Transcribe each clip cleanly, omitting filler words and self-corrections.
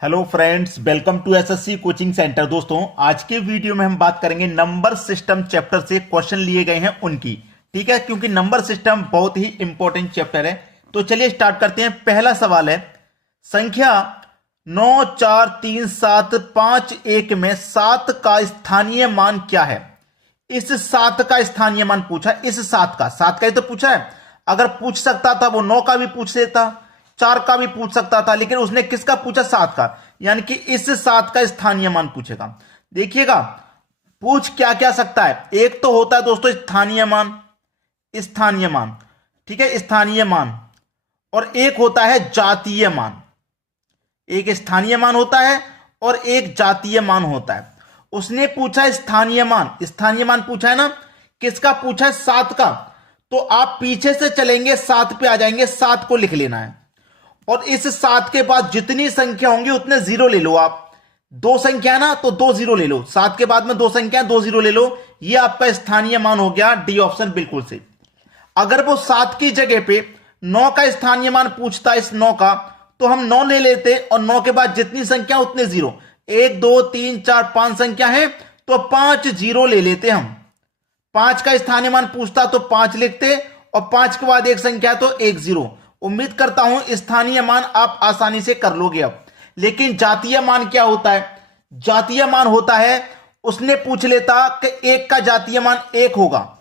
Hello friends, welcome to SSC coaching centre. दोस्तों, आज के वीडियो में हम बात करेंगे नंबर सिस्टम चैप्टर से क्वेश्चन लिए गए हैं उनकी। ठीक है, क्योंकि नंबर सिस्टम बहुत ही इंपॉर्टेंट चैप्टर है। तो चलिए स्टार्ट करते हैं। पहला सवाल है, संख्या 9 4 3 7 5 1 में 7 का स्थानीय मान क्या है। इस 7 का स्थानीय मान पूछा। इस 7 का ही तो पूछा है। अगर पूछ सकता था वो 9 का भी पूछ लेता, 4 का भी पूछ सकता था, लेकिन उसने किसका पूछा? 7 का। यानी कि इस 7 का स्थानीय मान पूछेगा। देखिएगा, पूछ क्या क्या सकता है। एक तो होता है दोस्तों स्थानीय मान, स्थानीय मान, ठीक है, स्थानीय मान। और एक होता है जातीय मान। एक स्थानीय मान होता है और एक जातीय मान होता है। उसने पूछा स्थानीय मान, स्थानीय मान पूछा है ना। किसका पूछा है? 7 का। तो आप पीछे से चलेंगे, 7 पे आ जाएंगे, 7 को लिख लेना है। और इस 7 के बाद जितनी संख्या होंगी उतने जीरो ले लो। आप दो संख्या है ना, तो 2 जीरो ले लो। 7 के बाद में 2 संख्या, 2 जीरो ले लो। ये आपका स्थानीय मान हो गया। डी ऑप्शन बिल्कुल सही। अगर वो 7 की जगह पे 9 का स्थानीय मान पूछता, इस 9 का, तो हम 9 ले लेते और 9 के बाद जितनी संख्या उतने जीरो। 1 2 3 4 5 संख्या है तो 5 जीरो ले लेते हम। 5 का स्थानीय मान पूछता तो 5 लिखते और 5 के बाद एक संख्या तो 1 जीरो। उम्मीद करता हूं स्थानीय मान आप आसानी से कर लोगे अब। लेकिन जातीय मान क्या होता है? जातीय मान होता है, उसने पूछ लेता कि 1 का जातीय मान 1 होगा।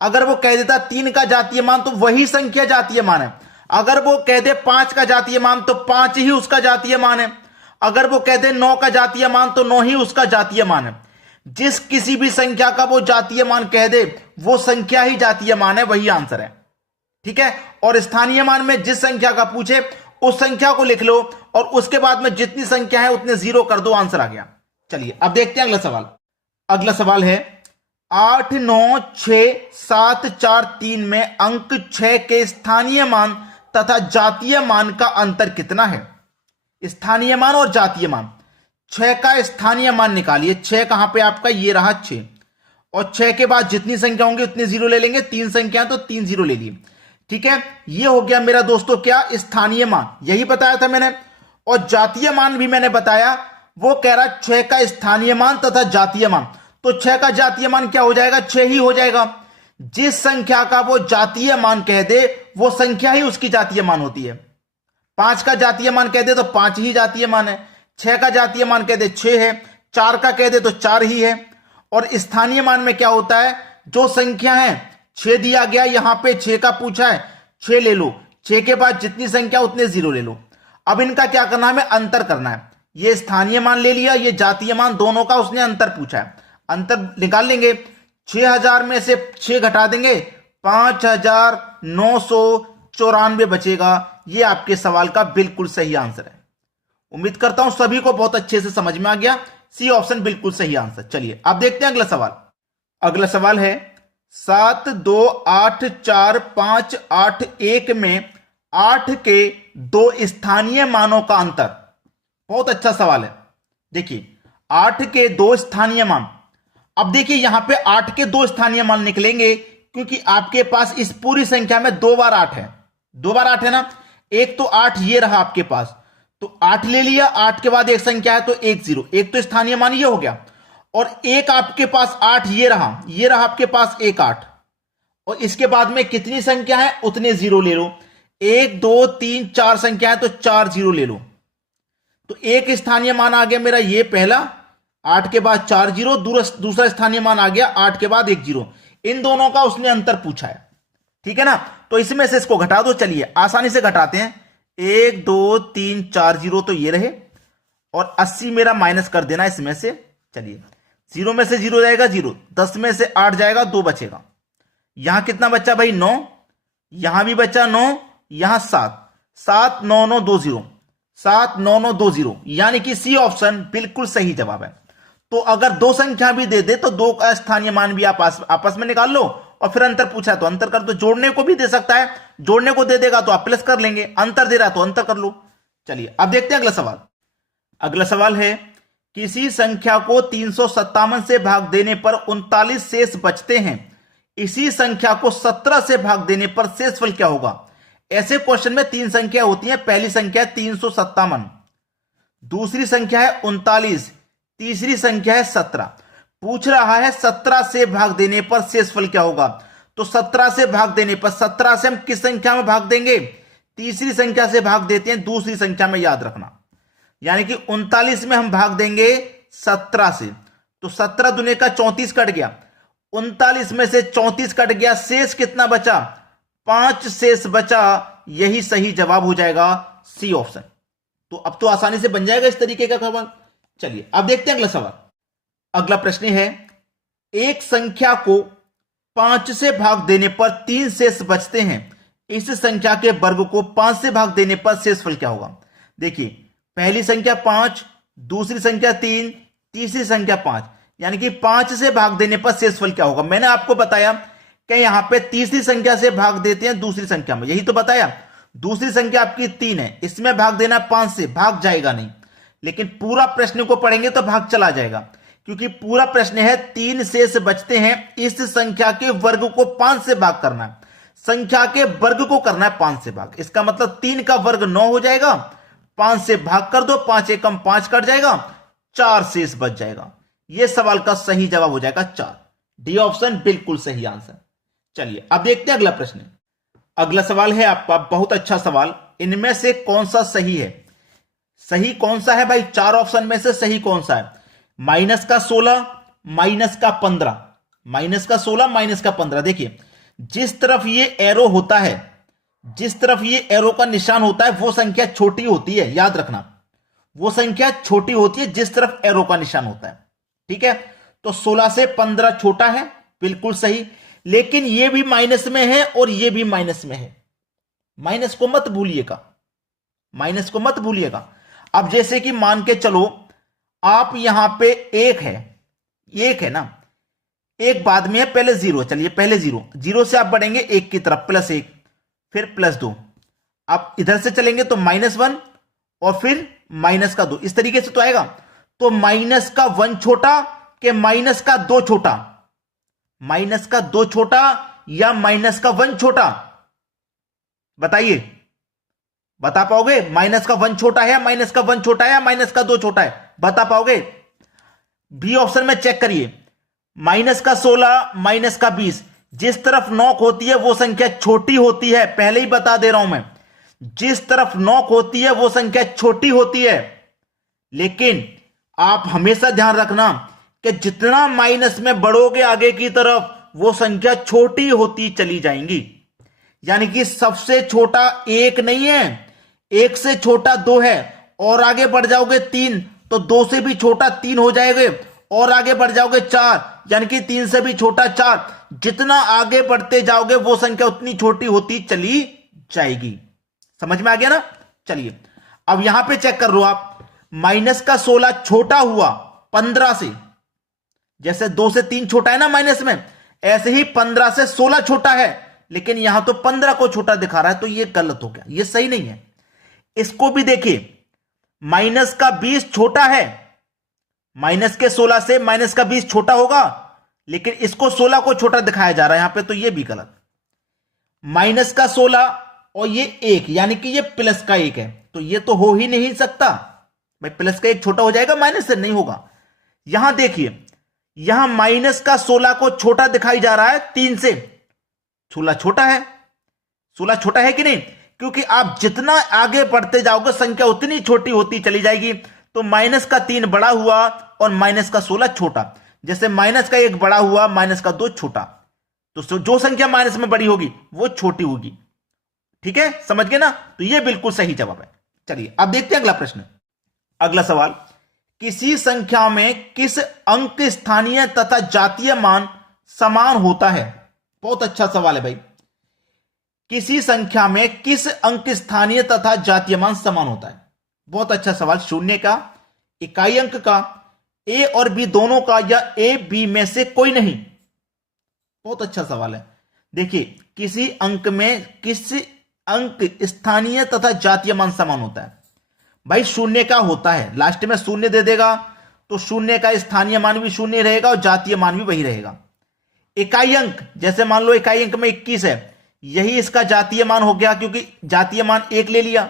अगर वो कह देता 3 का जातीय मान तो वही संख्या जातीय मान है। अगर वो कह दे 5 का जातीय मान तो 5 ही उसका जातीय मान है। अगर वो कह दे 9 का जातीय मान तो 9 ही उसका जातीय मान है। जिस किसी भी संख्या का वो जातीय मान कह दे वो संख्या ही जातीय मान है, वही आंसर है। ठीक है। और स्थानीय मान में जिस संख्या का पूछे उस संख्या को लिख लो और उसके बाद में जितनी संख्या है उतने जीरो कर दो, आंसर आ गया। चलिए अब देखते हैं अगला सवाल। अगला सवाल है 8 9 6 7 4 3 में अंक 6 के स्थानीय मान तथा जातीय मान का अंतर कितना है। स्थानीय मान और जातीय मान। 6 का स्थानीय मान निकालिए। 6 कहां पे आपका? ये रहा 6। और 6 के बाद जितनी संख्या होंगी उतने जीरो ले लेंगे। 3 संख्या तो 3 जीरो ले लिए। ठीक है, ये हो गया मेरा दोस्तों क्या? स्थानीय मान। यही बताया था मैंने। और जातीय मान भी मैंने बताया। वो कह रहा 6 का स्थानीय मान तथा जातीय मान। तो 6 का जातीय मान क्या हो जाएगा? 6 ही हो जाएगा। जिस संख्या का वो जातीय मान कह दे वो संख्या ही उसकी जातीय मान होती है। 5 का जातीय मान कह दे तो 5 ही जातीय मान है। 6 का जातीय मान कह दे 6 है। 4 का कह दे तो 4 ही है। और स्थानीय मान में क्या होता है? जो संख्या है, 6 दिया गया, यहां पे 6 का पूछा है, 6 ले लो। 6 के बाद जितनी संख्या उतने जीरो ले लो। अब इनका क्या करना है? हमें अंतर करना है। ये स्थानीय मान ले लिया, ये जातीय मान, दोनों का उसने अंतर पूछा है। अंतर निकाल लेंगे। 6000 में से 6 घटा देंगे, 5994 बचेगा। ये आपके सवाल का बिल्कुल सही आंसर है। उम्मीद करता हूं सभी को बहुत अच्छे से समझ में आ गया। सी ऑप्शन बिल्कुल सही आंसर। चलिए अब देखते हैं अगला सवाल। अगला सवाल है 7 2 8 4 5 8 1 में 8 के 2 स्थानीय मानों का अंतर। बहुत अच्छा सवाल है। देखिए, 8 के 2 स्थानीय मान। अब देखिए यहां पे 8 के 2 स्थानीय मान निकलेंगे क्योंकि आपके पास इस पूरी संख्या में 2 बार 8 है। 2 बार 8 है ना। एक तो 8 ये रहा आपके पास, तो 8 ले लिया। 8 के बाद एक संख्या है तो 1 जीरो। एक तो स्थानीय मान ये हो गया। और एक आपके पास 8 ये रहा, ये रहा आपके पास एक 8। और इसके बाद में कितनी संख्या है उतने जीरो ले लो। 1 2 3 4 संख्या है तो 4 जीरो ले लो। तो एक स्थानीय मान आ गया मेरा ये पहला, 8 के बाद 4 जीरो। दूसरा स्थानीय मान आ गया 8 के बाद 1 जीरो। इन दोनों का उसने अंतर पूछा है। ठीक है ना। तो इसमें से इसको घटा दो। चलिए आसानी से घटाते हैं। 1 2 3 4 जीरो तो ये रहे और 80 मेरा माइनस कर देना इसमें से। चलिए, 0 में से 0 जाएगा 0, 10 में से 8 जाएगा 2 बचेगा। यहां कितना बचा भाई? 9। यहां भी बचा 9, यहां 7। 7 9 9 2 0, 7 9 9 2 0, यानी कि सी ऑप्शन बिल्कुल सही जवाब है। तो अगर 2 संख्या भी दे दे तो 2 का स्थानीय मान भी आप आपस में निकाल लो। और फिर अंतर पूछा तो अंतर कर दो। जोड़ने को भी दे सकता है, जोड़ने को दे देगा तो आप प्लस कर लेंगे। अंतर दे रहा तो अंतर कर लो। चलिए अब देखते हैं अगला सवाल। अगला सवाल है किसी संख्या को 357 से भाग देने पर 39 शेष बचते हैं। इसी संख्या को 17 से भाग देने पर शेषफल क्या होगा। ऐसे क्वेश्चन में 3 संख्या होती है। पहली संख्या 357, दूसरी संख्या है 39, तीसरी संख्या है 17। पूछ रहा है 17 से भाग देने पर शेषफल क्या होगा। तो 17 से भाग देने पर 17 से हम किस संख्या में भाग देंगे, तीसरी संख्या से भाग देते हैं, दूसरी संख्या में, याद रखना। यानी कि 39 में हम भाग देंगे 17 से, तो 17 दुने का 34 कट गया, 39 में से 34 कट गया, शेष कितना बचा, 5 शेष बचा। यही सही जवाब हो जाएगा सी ऑप्शन। तो अब तो आसानी से बन जाएगा इस तरीके का सवाल। चलिए अब देखते हैं अगला सवाल। अगला प्रश्न है, एक संख्या को 5 से भाग देने पर 3 शेष बचते हैं, इस संख्या के वर्ग को 5 से भाग देने पर शेषफल क्या होगा। देखिए पहली संख्या 5, दूसरी संख्या 3, तीसरी संख्या 5, यानी कि 5 से भाग देने पर शेषफल क्या होगा। मैंने आपको बताया कि यहां पे तीसरी संख्या से भाग देते हैं दूसरी संख्या में, यही तो बताया। दूसरी संख्या आपकी 3 है, इसमें भाग देना 5 से, भाग जाएगा नहीं, लेकिन पूरा प्रश्न को पढ़ेंगे तो भाग चला जाएगा, क्योंकि पूरा प्रश्न है 3 शेष बचते हैं, इस संख्या के वर्ग को 5 से भाग करना है, संख्या के वर्ग को करना है 5 से भाग। इसका मतलब 3 का वर्ग 9 हो जाएगा, 5 से भाग कर दो, 5 एकम 5 कट जाएगा, 4 शेष बच जाएगा। यह सवाल का सही जवाब हो जाएगा 4। डी ऑप्शन बिल्कुल सही आंसर। चलिए अब देखते हैं अगला प्रश्न। अगला सवाल है आपका बहुत अच्छा सवाल, इनमें से कौन सा सही है। सही कौन सा है भाई, 4 ऑप्शन में से सही कौन सा है। माइनस का 16, माइनस का 15, माइनस का 16, माइनस का 15। देखिए जिस तरफ ये एरो होता है, जिस तरफ ये एरो का निशान होता है, वो संख्या छोटी होती है, याद रखना, वो संख्या छोटी होती है जिस तरफ एरो का निशान होता है। ठीक है, तो 16 से 15 छोटा है, बिल्कुल सही। लेकिन ये भी माइनस में है और ये भी माइनस में है, माइनस को मत भूलिएगा, माइनस को मत भूलिएगा। अब जैसे कि मान के चलो आप यहां पे 1 है, 1 है ना, 1 बाद में है, पहले 0, चलिए पहले 0, 0 से आप बढ़ेंगे 1 की तरफ, +1, फिर +2, आप इधर से चलेंगे तो -1 और फिर माइनस का 2, इस तरीके से तो आएगा। तो माइनस का 1 छोटा कि माइनस का 2 छोटा, माइनस का 2 छोटा या माइनस का 1 छोटा, बताइए, बता पाओगे। माइनस का 1 छोटा है, माइनस का 1 छोटा है या माइनस का 2 छोटा है, बता पाओगे। बी ऑप्शन में चेक करिए, माइनस का 16, माइनस का 20, जिस तरफ नॉक होती है वो संख्या छोटी होती है, पहले ही बता दे रहा हूं मैं, जिस तरफ नॉक होती है वो संख्या छोटी होती है। लेकिन आप हमेशा ध्यान रखना कि जितना माइनस में बढ़ोगे आगे की तरफ, वो संख्या छोटी होती चली जाएंगी। यानी कि सबसे छोटा 1 नहीं है, 1 से छोटा 2 है, और आगे बढ़ जाओगे 3 तो 2 से भी छोटा 3 हो जाएंगे, और आगे बढ़ जाओगे 4, यानी कि 3 से भी छोटा 4। जितना आगे बढ़ते जाओगे वो संख्या उतनी छोटी होती चली जाएगी। समझ में आ गया ना। चलिए अब यहां पे चेक कर लो आप, माइनस का 16 छोटा हुआ 15 से, जैसे 2 से 3 छोटा है ना माइनस में, ऐसे ही 15 से 16 छोटा है, लेकिन यहां तो 15 को छोटा दिखा रहा है, तो यह गलत हो गया, यह सही नहीं है। इसको भी देखिए, माइनस का 20 छोटा है, माइनस के 16 से माइनस का 20 छोटा होगा, लेकिन इसको 16 को छोटा दिखाया जा रहा है यहां पे, तो यह भी गलत। माइनस का 16 और ये 1, यानी कि ये प्लस का 1 है, तो ये तो हो ही नहीं सकता भाई, प्लस का 1 छोटा हो जाएगा माइनस से, नहीं होगा। यहां देखिए, यहां माइनस का 16 को छोटा दिखाई जा रहा है 3 से, 16 छोटा है, 16 छोटा है कि नहीं, क्योंकि आप जितना आगे बढ़ते जाओगे संख्या उतनी छोटी होती चली जाएगी। तो माइनस का 3 बड़ा हुआ और माइनस का 16 छोटा, जैसे माइनस का 1 बड़ा हुआ, माइनस का 2 छोटा, तो जो संख्या माइनस में बड़ी होगी वो छोटी होगी। ठीक है, समझ गए ना। तो ये बिल्कुल सही जवाब है। चलिए अब देखते हैं अगला प्रश्न। अगला सवाल, किसी संख्या में किस अंक स्थानीय तथा जातीय मान समान होता है। बहुत अच्छा सवाल है भाई। किसी संख्या में किस अंक स्थानीय तथा जातीय मान समान होता है, बहुत अच्छा सवाल। शून्य का, इकाई अंक का, ए और बी दोनों का, या ए बी में से कोई नहीं। बहुत अच्छा सवाल है। देखिए, किसी अंक में किस अंक स्थानीय तथा जातीय मान समान होता है। भाई शून्य का होता है, लास्ट में शून्य दे देगा, तो शून्य का स्थानीय मान भी शून्य रहेगा और जातीय मान भी वही रहेगा। इकाई अंक, जैसे मान लो इकाई अंक में 21 है, यही इसका जातीय मान हो गया, क्योंकि जातीय मान 1 ले लिया।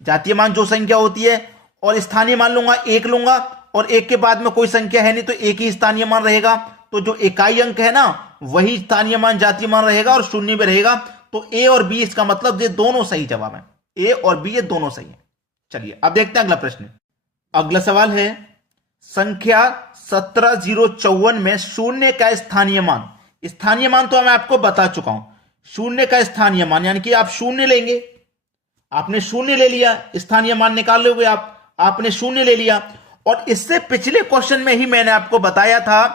जातीय मान जो संख्या होती है और स्थानीय मान लूंगा 1 लूंगा, और 1 के बाद में कोई संख्या है नहीं तो एक ही स्थानीय मान रहेगा, तो जो इकाई अंक है ना वही स्थानीय मान जातीय मान रहेगा और शून्य में रहेगा। तो ए और बी इसका मतलब ये दोनों सही जवाब है, ए और बी ये दोनों सही है। चलिए अब देखते हैं अगला प्रश्न। अगला सवाल है संख्या 17054 में शून्य का स्थानीय मान। स्थानीय मान तो मैं आपको बता चुका हूं, शून्य का स्थानीय मान यानी कि आप शून्य लेंगे, आपने शून्य ले लिया, स्थानीय मान निकाल लोगे आपने शून्य ले लिया। और इससे पिछले क्वेश्चन में ही मैंने आपको बताया था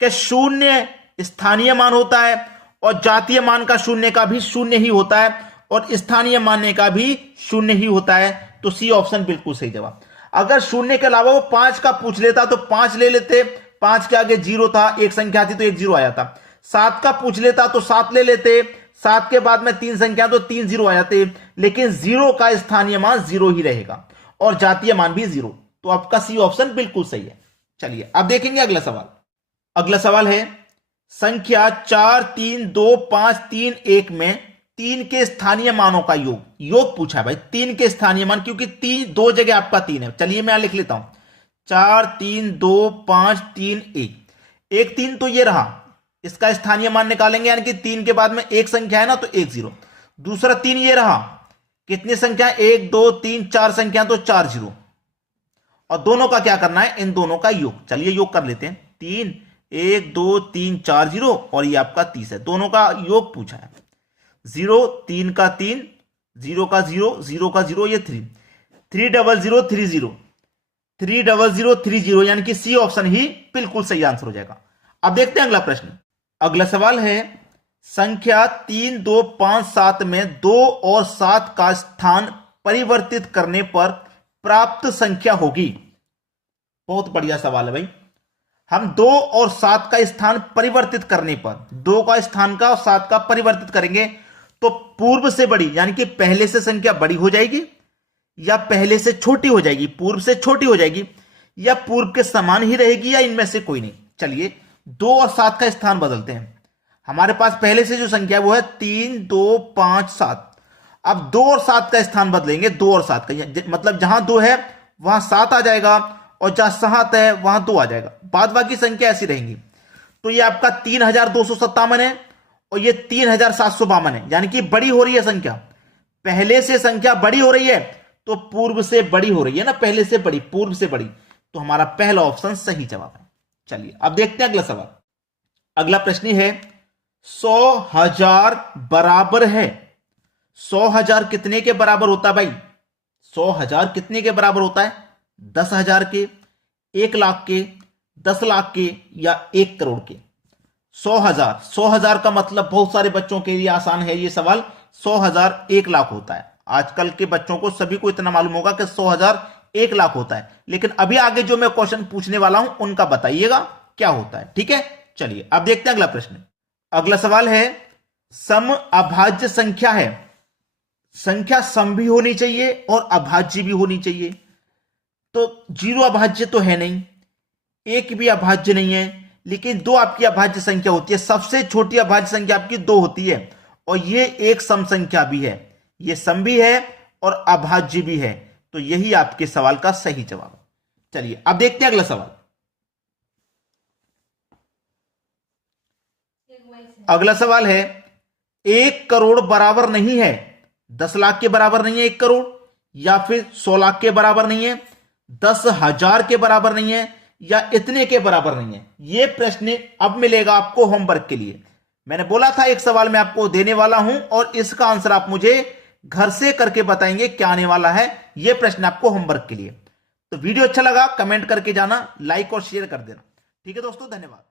कि शून्य स्थानीय मान होता है और जातीय मान का शून्य का भी शून्य ही होता है और स्थानीय मान का भी शून्य ही होता है। तो सी ऑप्शन बिल्कुल सही जवाब। अगर शून्य के अलावा वो 5 का पूछ लेता तो 5 ले लेते, 5 के आगे 0 था, एक संख्या थी तो एक 0 आया था। 7 का पूछ लेता तो 7 ले लेते, 7 के बाद में 3 संख्या तो 3 0 आ जाते, लेकिन 0 का स्थानीय मान 0 ही रहेगा और जातीय मान भी 0। तो आपका सी ऑप्शन बिल्कुल सही है। चलिए अब देखेंगे अगला सवाल। अगला सवाल है संख्या 4 3 2 5 3 1 में 3 के स्थानीय मानों का योग पूछा है भाई। 3 के स्थानीय मान, क्योंकि 3 दो जगह आपका 3 है। चलिए मैं लिख लेता हूं 4 3 2 5 3 1। एक 3 तो ये रहा, इसका स्थानीय मान निकालेंगे यानी कि 3 के बाद में एक संख्या है ना तो 1 0। दूसरा 3 ये रहा, कितनी संख्या 1 2 3 4 संख्या तो 4 0। और दोनों का क्या करना है, इन दोनों का योग। चलिए योग कर लेते हैं। 3 1 2 3 4 0 और ये आपका 30 है। दोनों का योग पूछा है। 0 3 का 3 0 का 0 0 का 0 ये 3 3 0 0 3 0 3 0 0 3 0 यानी कि सी ऑप्शन ही बिल्कुल सही आंसर हो जाएगा। अब देखते हैं अगला प्रश्न। अगला सवाल है संख्या 3 2 5 7 में 2 और 7 का स्थान परिवर्तित करने पर प्राप्त संख्या होगी। बहुत बढ़िया सवाल है भाई। हम 2 और 7 का स्थान परिवर्तित करने पर 2 का स्थान का और 7 का परिवर्तित करेंगे तो पूर्व से बड़ी यानी कि पहले से संख्या बड़ी हो जाएगी या पहले से छोटी हो जाएगी, पूर्व से छोटी हो जाएगी या पूर्व के समान ही रहेगी या इनमें से कोई नहीं। चलिए 2 और 7 का स्थान बदलते हैं। हमारे पास पहले से जो संख्या है वो है 3 2 5 7। अब 2 और 7 का स्थान बदलेंगे, 2 और 7 का, मतलब जहां 2 है वहां 7 आ जाएगा और जहां 7 है वहां 2 आ जाएगा। बाद बाकी संख्या ऐसी रहेंगी। तो ये आपका 3257 है और ये 3752 है, यानी कि बड़ी हो रही है संख्या। पहले से संख्या बड़ी हो रही है तो पूर्व से बड़ी हो रही है ना, पहले से बड़ी पूर्व से बड़ी। तो हमारा पहला ऑप्शन सही जवाब है। चलिए अब देखते हैं अगला सवाल। अगला प्रश्न है 100,000 बराबर है। 100,000 कितने के बराबर होता है भाई? 100,000 कितने के बराबर होता है? 10,000 के, 1 लाख के, 10 लाख के या 1 करोड़ के? 100,000 का मतलब बहुत सारे बच्चों के लिए आसान है ये सवाल। 100,000 1 लाख होता है। आजकल के बच्चों को सभी को इतना मालूम होगा कि 100,000 1 लाख होता है, लेकिन अभी आगे जो मैं क्वेश्चन पूछने वाला हूं उनका बताइएगा क्या होता है। ठीक है, चलिए अब देखते हैं अगला प्रश्न। अगला सवाल है सम अभाज्य संख्या है। संख्या सम भी होनी चाहिए और अभाज्य भी होनी चाहिए। तो 0 अभाज्य तो है नहीं, 1 भी अभाज्य नहीं है, लेकिन 2 आपकी अभाज्य संख्या होती है। सबसे छोटी अभाज्य संख्या आपकी 2 होती है और ये एक सम संख्या भी है। ये सम भी है और अभाज्य भी है। तो यही आपके सवाल का सही जवाब है। चलिए अब देखते हैं अगला सवाल। अगला सवाल है 1 करोड़ बराबर नहीं है 10 लाख के बराबर नहीं है 1 करोड़, या फिर 100 लाख के बराबर नहीं है, 10,000 के बराबर नहीं है, या इतने के बराबर नहीं है। यह प्रश्न अब मिलेगा आपको होमवर्क के लिए। मैंने बोला था एक सवाल मैं आपको देने वाला हूं और इसका आंसर आप मुझे घर से करके बताएंगे क्या आने वाला है। यह प्रश्न आपको होमवर्क के लिए। तो वीडियो अच्छा लगा कमेंट करके जाना, लाइक और शेयर कर देना। ठीक है दोस्तों, धन्यवाद।